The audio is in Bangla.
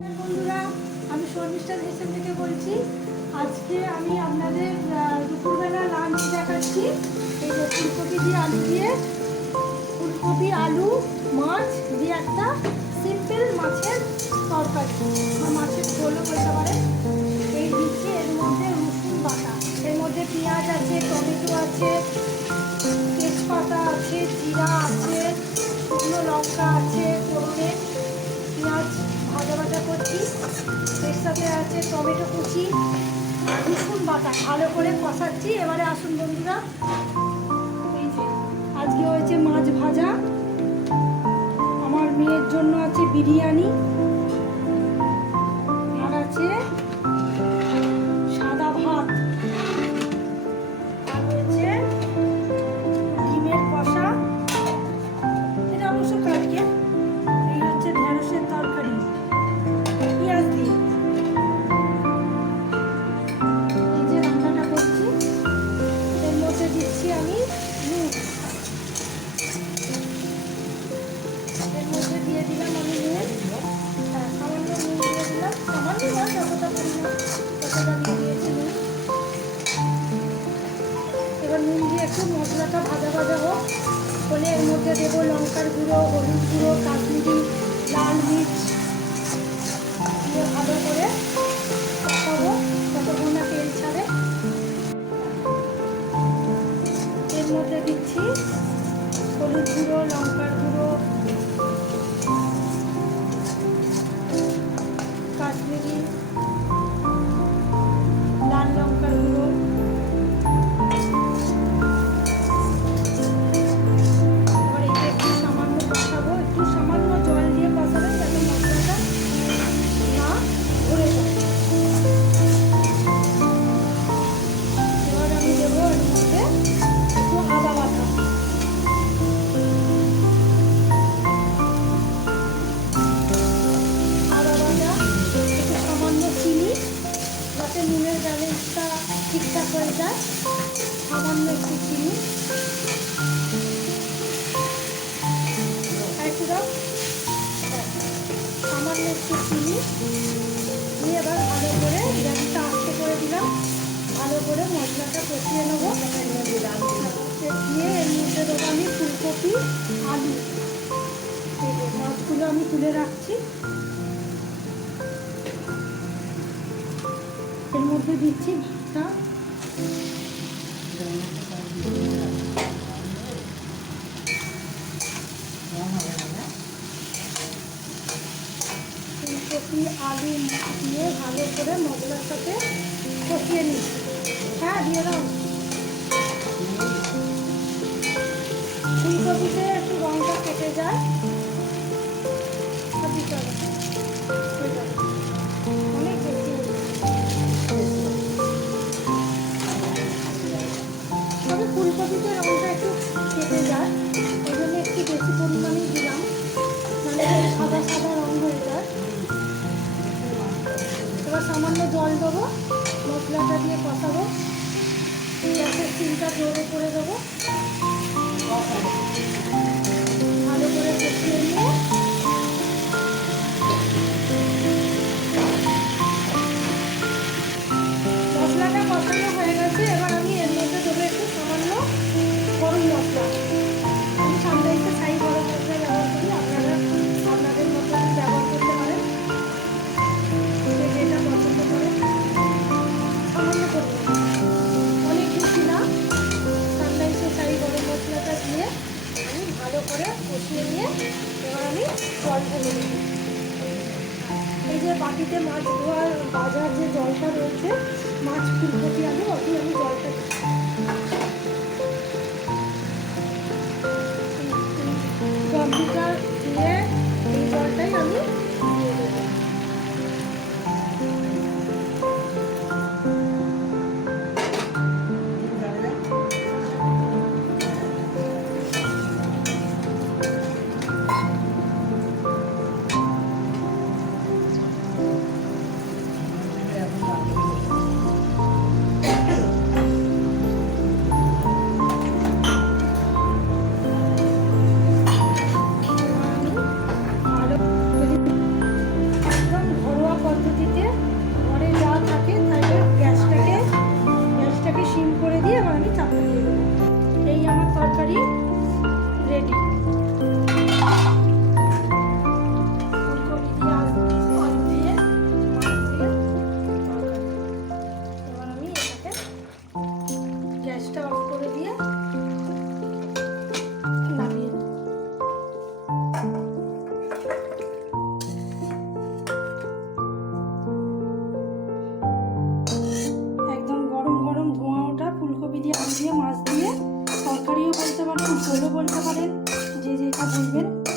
বন্ধুরা, আমি শর্মিষ্ঠা হেসেল থেকে বলছি। আজকে আমি আপনাদের দুপুরবেলা লাঞ্চ দেখাচ্ছি। এই যে ফুলকপি আলু মাছ দিয়ে একটা সিম্পল মাছের তরকারি বা মাছের ঝোলও বলতে পারেন। এই দিচ্ছি এর মধ্যে রসুন বাটা, এর মধ্যে পেঁয়াজ আছে, টমেটো আছে, তেজপাতা আছে, জিরা আছে, শুকনো লঙ্কা আছে, ফোড়নে পেঁয়াজ ভাজা ভাজা করছি। এর সাথে আছে টমেটো কুচি আর রসুন বাটা, ভালো করে কষাচ্ছি। এবারে আসুন বন্ধুরা, এই যে আজকে হয়েছে মাছ ভাজা, আমার মেয়ের জন্য আছে বিরিয়ানি, আর আছে সাদা ভাত, আর হয়েছে ডিমের কষা, এটা অবশ্য কালকে। এই হচ্ছে ঢেঁড়সের তরকারি পেঁয়াজ দিয়ে। এই যে রান্নাটা করছি, এর মধ্যে দিচ্ছি আমি নুন, এর মধ্যে দিয়ে দিলাম আমি নুন, সামান্য নুন দিয়ে দিলাম, সামান্য না যতটা পরিমাণ ততটা দিয়ে দিয়েছি নুন। এবার নুন দিয়ে একটু মশলাটা ভাজা ভাজা হোক, হলে এর মধ্যে দেবো লঙ্কার গুঁড়ো, হলুদ গুঁড়ো, কাশ্মীরি লাল মির্চ দিয়ে ভালো করে কষাবো ততক্ষণ না তেল ছাড়ে। এর মধ্যে দিচ্ছি হলুদ গুঁড়ো, লঙ্কার গুঁড়ো, কাশ্মীরি লাল লঙ্কার গুঁড়ো, এবার এটা একটু সামান্য কষাবো, একটু সামান্য জল দিয়ে কষাবেন যাতে মশলাটা না ধরে যায়। এবার আমি দেবো এর মধ্যে একটু আদা বাটা, একটু সামান্য চিনি যাতে নুনের ব্যালেন্সটা ঠিকঠাক হয়ে যায়, সামান্য একটু চিনি, একটু দাও, সামান্য একটু চিনি দিয়ে এবার ভালো করে গ্যাসটা আস্তে করে দিলাম, ভালো করে মশলাটা কষিয়ে নেবো। দিয়ে এর মধ্যে দেবো আমি ফুলকপি আলু, এই যে মাছগুলো আমি তুলে রাখছি, এর মধ্যে দিচ্ছি ভাতটা, ফুলকপি আলু দিয়ে ভালো করে মশলার সাথে কষিয়ে নিচ্ছি। হ্যাঁ দিয়ে দাও, ফুলকপিতে একটু রঙটা কেটে যায়, অনেক বেশি, তবে ফুলকপিতে রঙটা একটু কেটে যায়, ওই জন্য একটু বেশি পরিমাণে দিলাম, মানে সাদা সাদা রঙ হয়ে যায়। এবার সামান্য জল দেবো, মশলাটা দিয়ে কষাবো, গ্যাসের চিনটা জোরে করে দেবো, ভালো করে কষিয়ে নিয়ে মশলাটা কষানো হয়ে গেছে। এবার আমি এর মধ্যে দেবো একটু সামান্য গরম মশলা, আমি সানরাইজের ছাই গরম মশলা ব্যবহার করি, আপনারা আপনাদের মতো ব্যবহার করতে পারেন, যেটা পছন্দ করেন। সামান্য পরিমাণ, অনেক বেশি না, সানরাইজের ছাই গরম মশলাটা দিয়ে আমি ভালো করে কষিয়ে নিয়ে এবার আমি জল ঢেলে দেবো। এই যে বাটিতে মাছ ধোয়ার বাজার যে জলটা রয়েছে, মাছ ফুলকপি আলু, অতি আমি জলটা জলটা দিয়ে এই জলটাই আমি দিয়ে দেবো। ভালো বলতে পারেন, যে যেটা বলবেন।